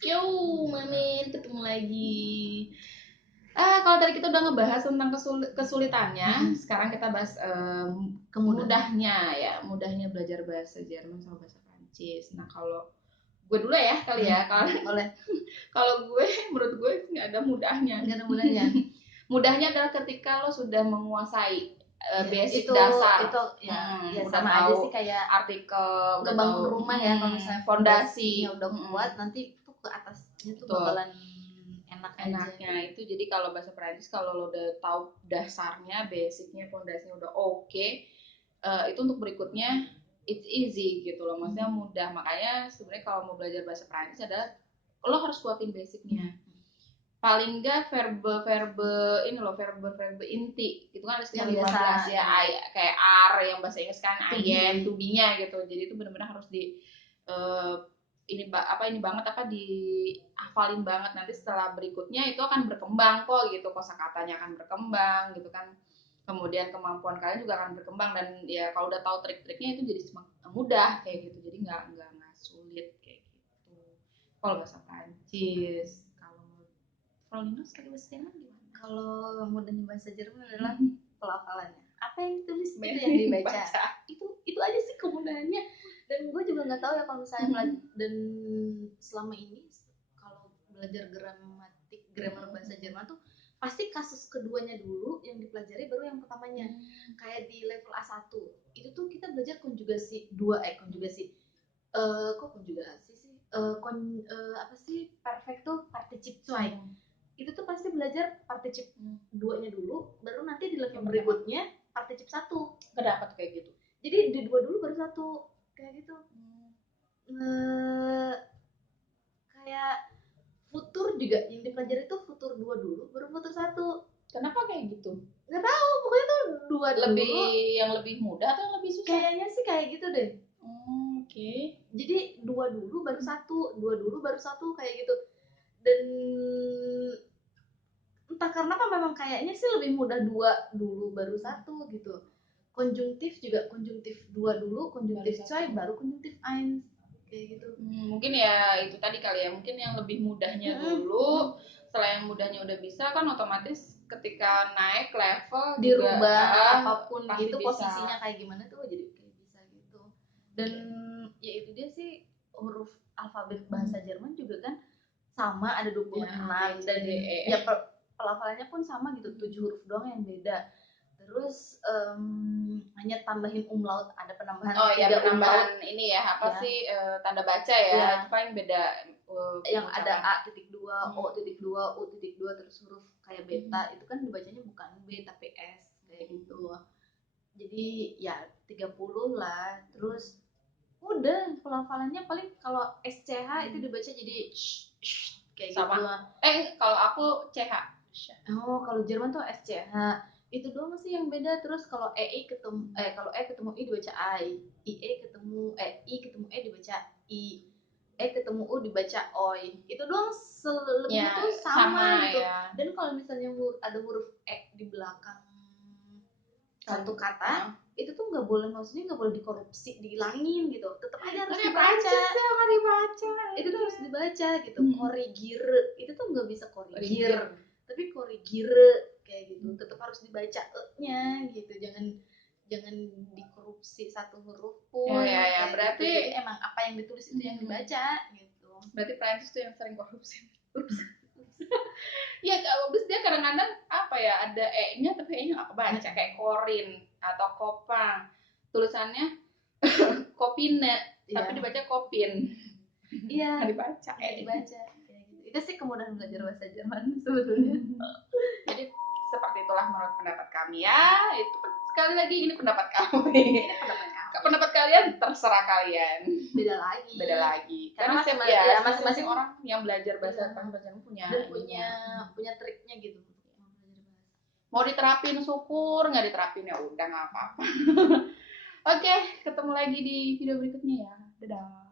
Yo, Mamin, ketemu lagi. Kalau tadi kita udah ngebahas tentang kesulitannya, sekarang kita bahas mudahnya belajar bahasa Jerman sama bahasa Prancis. Nah, kalau gue dulu ya kali ya, Boleh. kalau gue, menurut gue nggak ada mudahnya. Nggak ada mudahnya. Mudahnya adalah ketika lo sudah menguasai basic itu dasar. itu ya, Udah sama aja tahu sih kayak artikel, udah ngebangun tahu rumah ya. Kalau misalnya fondasi. fondasinya udah kuat, nanti tuh ke atasnya tuh Betul. bakalan enak aja. Enaknya itu jadi kalau bahasa Perancis kalau lo udah tahu dasarnya, basicnya, fondasinya udah oke, itu untuk berikutnya it's easy gitu loh, maksudnya mudah. Makanya sebenarnya kalau mau belajar bahasa Perancis adalah lo harus kuatin basicnya. Paling enggak verbe ini loh, verbe inti itu kan ada sekitar Yang 15 biasa, ya, kayak are yang bahasa Inggris kan To I be. am, to be-nya gitu. Jadi itu benar-benar harus di eh, ini banget apa dihafalin banget. Nanti setelah berikutnya itu akan berkembang kok gitu, kosakatanya akan berkembang gitu kan, kemudian kemampuan kalian juga akan berkembang. Dan ya kalau udah tahu trik-triknya itu jadi mudah kayak gitu, jadi nggak sulit kayak gitu. Kalau bahasa Prancis, kalau Frolinos pakai bahasa Jerman gimana? Kalau mudahnya bahasa Jerman adalah pelafalannya. Apa yang ditulis itu yang dibaca. Itu aja sih kemudahannya. Dan gue juga nggak tahu ya kalau misalnya dan selama ini kalau belajar grammar bahasa Jerman tuh pasti kasus keduanya dulu yang dipelajari, baru yang pertamanya. Kayak di level A1 itu tuh kita belajar konjugasi konjugasi kok konjugasi sih, apa sih, perfecto participe zwei. Itu tuh pasti belajar participe duanya dulu, baru nanti di level berikutnya participe satu. Gak dapat kayak gitu. Jadi di dua dulu baru satu kayak gitu. Kayak futur juga yang dipelajari itu futur dua dulu, baru futur satu. Kenapa kayak gitu? Nggak tahu, pokoknya tuh dua Lebih dulu. yang lebih mudah atau yang lebih susah? Kayaknya sih kayak gitu deh. Oke. Jadi dua dulu baru satu, dua dulu baru satu kayak gitu. Dan entah karena apa, memang kayaknya sih lebih mudah dua dulu baru satu gitu. Konjungtif juga konjungtif dua dulu, konjungtif zwei baru konjungtif eins kayak gitu. Mungkin ya itu tadi kali ya, mungkin yang lebih mudahnya dulu. Setelah yang mudahnya udah bisa kan, otomatis ketika naik level dirubah juga, apapun pasti itu bisa. posisinya kayak gimana tuh jadi kayak bisa gitu. Dan ya itu dia sih, huruf alfabet bahasa Jerman juga kan sama, ada 26 C, dan D, E. ya pelafalannya pun sama gitu, 7 huruf doang yang beda. Terus hanya tambahin umlaut, ada penambahan penambahan umlaut. ini ya, apa Ya. sih, tanda baca ya, itu paling beda. Yang ada A.2, O.2, U.2, terus huruf kayak beta itu kan dibacanya bukan B tapi S kayak gitu. Jadi ya 30 lah. Terus udah pelafalannya paling kalau SCH itu dibaca jadi kayak sama gitu. kalau aku CH. Oh, kalau Jerman tuh SCH. Itu doang sih yang beda. Terus kalau kalau E ketemu I dibaca I. I ketemu E dibaca I. E ketemu U dibaca oi. Itu doang, selebihnya tuh sama gitu. Ya. Dan kalau misalnya ada huruf E di belakang satu kata, itu tuh nggak boleh, maksudnya nggak boleh dikorupsi, dihilangin gitu. Tetap aja harus dibaca. Itu tuh harus dibaca gitu. Korigir itu tuh nggak bisa korigir, tapi korigir kayak gitu. Tetap harus dibaca e-nya gitu. Jangan dikorupsi satu huruf pun. Ya, berarti gitu. Jadi emang apa yang ditulis itu yang dibaca gitu. Berarti Prancis tuh yang sering korupsi. Iya, habis dia kadang-kadang apa ya, ada E-nya tapi E-nya nggak kebaca, kayak korin atau kopang, tulisannya kopine tapi dibaca kopin. Iya, dibaca dibaca. Itu sih kemudahan belajar bahasa Jerman sebetulnya. Jadi seperti itulah menurut pendapat kami ya. Itu sekali lagi, ini pendapat kami. Pendapat kalian terserah kalian. Beda lagi. Karena masing-masing orang yang belajar bahasa Jerman punya triknya gitu. Mau diterapin syukur, nggak diterapin ya udah nggak apa-apa. Oke, ketemu lagi di video berikutnya ya. Dadah.